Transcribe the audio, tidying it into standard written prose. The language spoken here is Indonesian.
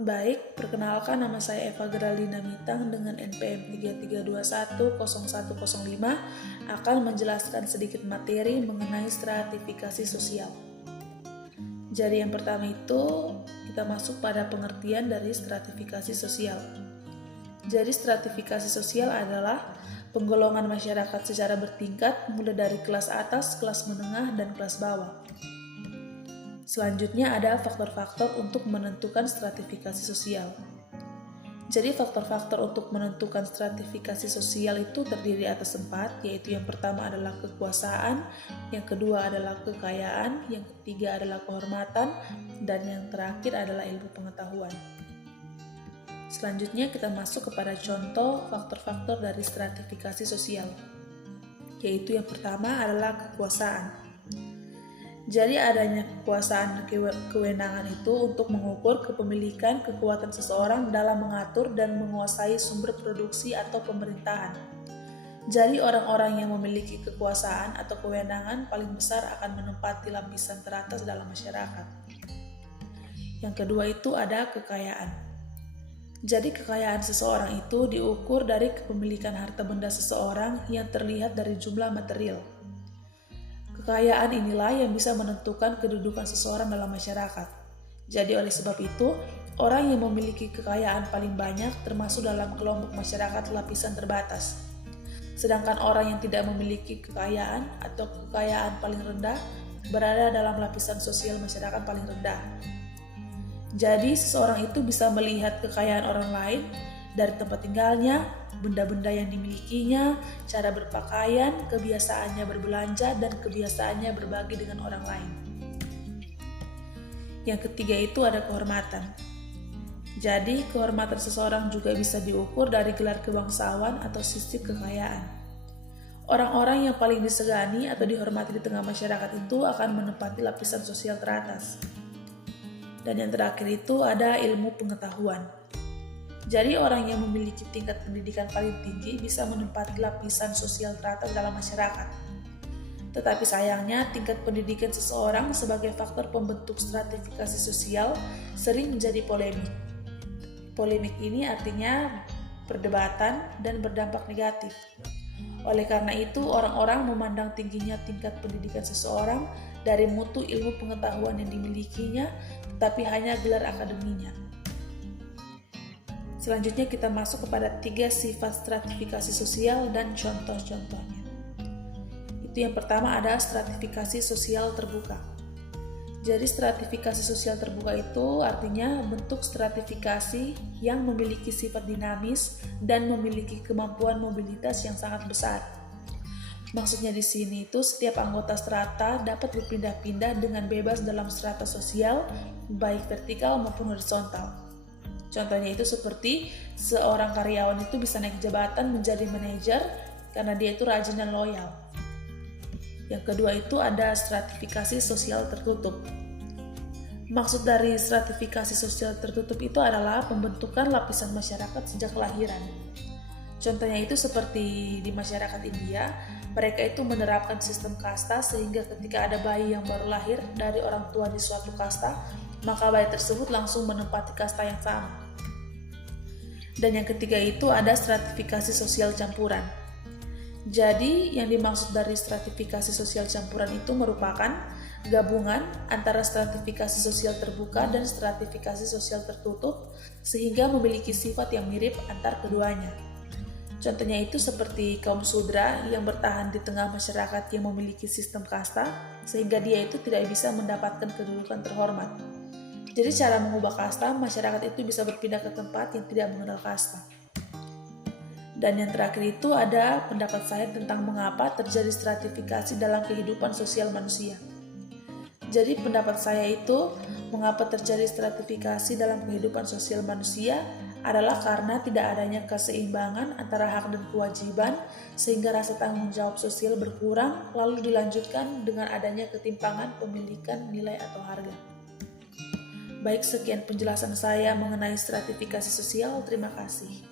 Baik, perkenalkan nama saya Eva Geraldina Mitang dengan NPM 33210105 akan menjelaskan sedikit materi mengenai stratifikasi sosial. Jadi yang pertama itu kita masuk pada pengertian dari stratifikasi sosial. Jadi stratifikasi sosial adalah penggolongan masyarakat secara bertingkat mulai dari kelas atas, kelas menengah, dan kelas bawah. Selanjutnya ada faktor-faktor untuk menentukan stratifikasi sosial. Jadi faktor-faktor untuk menentukan stratifikasi sosial itu terdiri atas 4, yaitu yang pertama adalah kekuasaan, yang kedua adalah kekayaan, yang ketiga adalah kehormatan, dan yang terakhir adalah ilmu pengetahuan. Selanjutnya kita masuk kepada contoh faktor-faktor dari stratifikasi sosial, yaitu yang pertama adalah kekuasaan. Jadi adanya kekuasaan dan kewenangan itu untuk mengukur kepemilikan kekuatan seseorang dalam mengatur dan menguasai sumber produksi atau pemerintahan. Jadi orang-orang yang memiliki kekuasaan atau kewenangan paling besar akan menempati lapisan teratas dalam masyarakat. Yang kedua itu ada kekayaan. Jadi kekayaan seseorang itu diukur dari kepemilikan harta benda seseorang yang terlihat dari jumlah material. Kekayaan inilah yang bisa menentukan kedudukan seseorang dalam masyarakat. Jadi oleh sebab itu, orang yang memiliki kekayaan paling banyak termasuk dalam kelompok masyarakat lapisan terbatas. Sedangkan orang yang tidak memiliki kekayaan atau kekayaan paling rendah berada dalam lapisan sosial masyarakat paling rendah. Jadi seseorang itu bisa melihat kekayaan orang lain dari tempat tinggalnya, benda-benda yang dimilikinya, cara berpakaian, kebiasaannya berbelanja, dan kebiasaannya berbagi dengan orang lain. Yang ketiga itu ada kehormatan. Jadi kehormatan seseorang juga bisa diukur dari gelar kebangsawan atau sistem kekayaan. Orang-orang yang paling disegani atau dihormati di tengah masyarakat itu akan menempati lapisan sosial teratas. Dan yang terakhir itu ada ilmu pengetahuan. Jadi orang yang memiliki tingkat pendidikan paling tinggi bisa menempati lapisan sosial teratas dalam masyarakat. Tetapi sayangnya tingkat pendidikan seseorang sebagai faktor pembentuk stratifikasi sosial sering menjadi polemik. Polemik ini artinya perdebatan dan berdampak negatif. Oleh karena itu orang-orang memandang tingginya tingkat pendidikan seseorang dari mutu ilmu pengetahuan yang dimilikinya, tetapi hanya gelar akademinya. Selanjutnya kita masuk kepada 3 sifat stratifikasi sosial dan contoh-contohnya. Itu yang pertama ada stratifikasi sosial terbuka. Jadi stratifikasi sosial terbuka itu artinya bentuk stratifikasi yang memiliki sifat dinamis dan memiliki kemampuan mobilitas yang sangat besar. Maksudnya di sini itu setiap anggota strata dapat berpindah-pindah dengan bebas dalam strata sosial, baik vertikal maupun horizontal. Contohnya itu seperti seorang karyawan itu bisa naik jabatan menjadi manajer karena dia itu rajin dan loyal. Yang kedua itu ada stratifikasi sosial tertutup. Maksud dari stratifikasi sosial tertutup itu adalah pembentukan lapisan masyarakat sejak kelahiran. Contohnya itu seperti di masyarakat India, mereka itu menerapkan sistem kasta sehingga ketika ada bayi yang baru lahir dari orang tua di suatu kasta, maka bayi tersebut langsung menempati kasta yang sama. Dan yang ketiga itu ada stratifikasi sosial campuran. Jadi yang dimaksud dari stratifikasi sosial campuran itu merupakan gabungan antara stratifikasi sosial terbuka dan stratifikasi sosial tertutup sehingga memiliki sifat yang mirip antar keduanya. Contohnya itu seperti kaum Sudra yang bertahan di tengah masyarakat yang memiliki sistem kasta sehingga dia itu tidak bisa mendapatkan kedudukan terhormat. Jadi cara mengubah kasta, masyarakat itu bisa berpindah ke tempat yang tidak mengenal kasta. Dan yang terakhir itu ada pendapat saya tentang mengapa terjadi stratifikasi dalam kehidupan sosial manusia. Jadi pendapat saya itu mengapa terjadi stratifikasi dalam kehidupan sosial manusia adalah karena tidak adanya keseimbangan antara hak dan kewajiban sehingga rasa tanggung jawab sosial berkurang lalu dilanjutkan dengan adanya ketimpangan pemilikan nilai atau harga. Baik, sekian penjelasan saya mengenai stratifikasi sosial. Terima kasih.